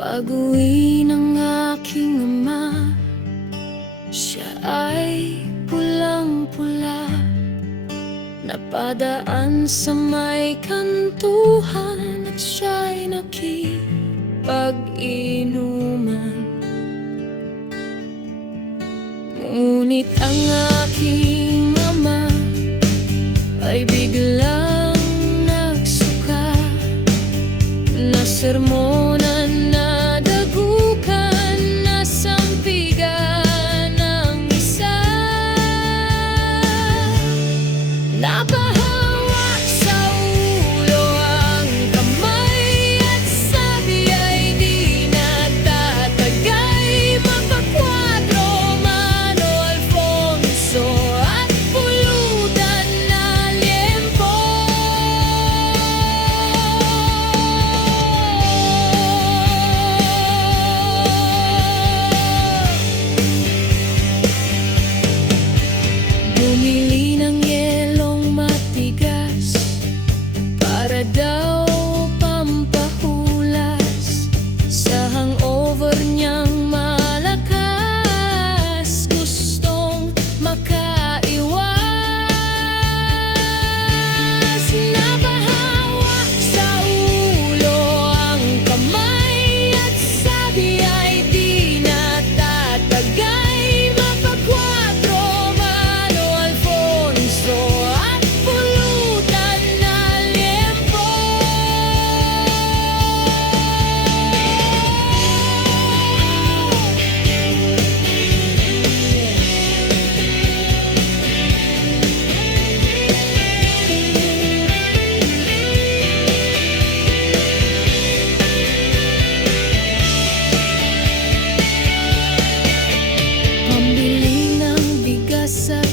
Pag-uwi ng aking ama, siya ay pulang-pula. Napadaan sa may kantuhan at siya'y nakipag-inuman. Ngunit ang aking ama ay biglang nagsuka. Nasermonan, nadagukan, nasampigan ng isa. Napahawak sa ulo ang kamay at sabi ay di nagtatagay. Mapakwadro, Mano Alfonso at pulutan na liempo. Bumili ng yelong matigas para daw pampahulas sa hangover niyang malakas. Gustong makaiwas. Napahawak sa ulo ang kamay at sabi ay di natatagay. Mapakwadro, Mano Alfonso at pulutan na liempo. Pambili ng bigas at